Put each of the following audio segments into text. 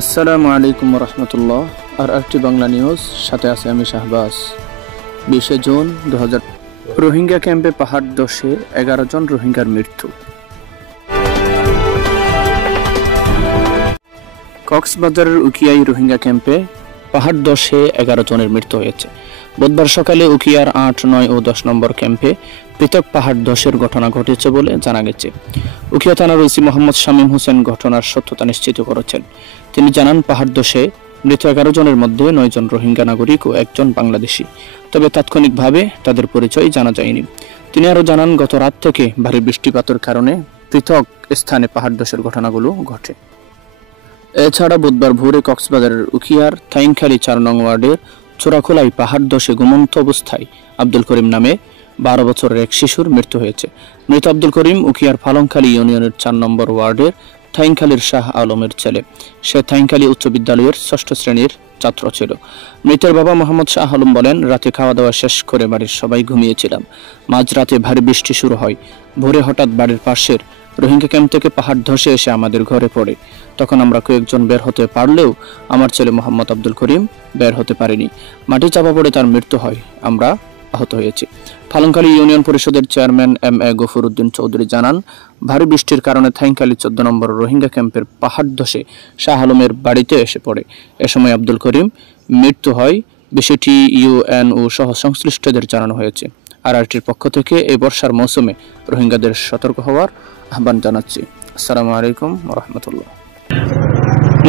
আসসালামু আলাইকুম রহমতুল্লাহ। আর একটি বাংলা নিউজ, সাথে আছে আমি শাহবাজ। 20 জুন 2000 রোহিঙ্গা ক্যাম্পে পাহাড় ধসে 11 জন রোহিঙ্গার মৃত্যু। কক্সবাজারের উখিয়ায় রোহিঙ্গা ক্যাম্পে পাহাড় ধসে 11 জনের মৃত্যু হয়েছে। বুধবার সকালে উখিয়ার 8, 9 ও 10 নম্বর ক্যাম্পে পৃথক পাহাড় ধসের ঘটনা ঘটেছে বলে জানা গেছে। উখিয়া থানার ওসি মোহাম্মদ শামীম হোসেন ঘটনার সত্যতা নিশ্চিত করেছেন। তিনি জানান, পাহাড় ধসে মৃত 11 জনের মধ্যে 9 জন রোহিঙ্গা নাগরিক ও 1 জন বাংলাদেশি, তবে তাৎক্ষণিকভাবে তাদের পরিচয় জানা যায়নি। তিনি আরও জানান, গত রাত থেকে ভারী বৃষ্টিপাতের কারণে পৃথক স্থানে পাহাড় ধসের ঘটনাগুলো ঘটে। এছাড়া বুধবার ভোরে কক্সবাজারের উখিয়ার থাইংখালী 4 নং ওয়ার্ডের চোরাখোলায় পাহাড় ধসে ঘুমন্ত অবস্থায় আব্দুল করিম নামে 12 বছরের এক শিশুর মৃত্যু হয়েছে। মৃত আব্দুল করিম উখিয়ার ফালংখালী ইউনিয়নের 4 নম্বর ওয়ার্ডের থাইংখালীর শাহ আলমের ছেলে। সে থাইংখালী উচ্চ বিদ্যালয়ের 6ষ্ঠ শ্রেণীর ছাত্র ছিল। মৃতের বাবা মোহাম্মদ শাহ আলম বলেন, রাতে খাওয়া দাওয়া শেষ করে বাড়ির সবাই ঘুমিয়েছিলাম। মাঝরাতে ভারী বৃষ্টি শুরু হয়। ভোরে হঠাৎ বাড়ির পাশের রোহিঙ্গা ক্যাম্প থেকে পাহাড় ধসে এসে আমাদের ঘরে পড়ে। তখন আমরা কয়েকজন বের হতে পারলেও আমার ছেলে মোহাম্মদ আব্দুল করিম বের হতে পারেনি। মাটি চাপা পড়ে তার মৃত্যু হয়। আমরা আহত হয়েছি। ফালংখালী ইউনিয়ন পরিষদের চেয়ারম্যান এম.এ. গফুরউদ্দিন চৌধুরী জানান, ভারী বৃষ্টির কারণে থাইংখালী 14 নম্বর রোহিঙ্গা ক্যাম্পের পাহাড় ধসে শাহ আলমের বাড়িতে এসে পড়ে। এ সময় আব্দুল করিম মৃত্যু হয়। বিষয়টি ইউএনও সহ সংশ্লিষ্টদের জানানো হয়েছে। আরআরটির পক্ষ থেকে এই বর্ষার মৌসুমে রোহিঙ্গাদের সতর্ক হওয়ার আহ্বান জানাচ্ছি। আসসালামু আলাইকুম ওয়া রাহমাতুল্লাহ।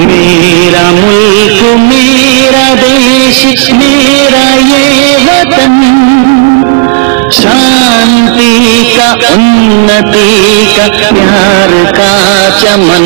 मेरा मुल्क मेरा देश मेरा ये वतन, शांति का उन्नति का प्यार का चमन।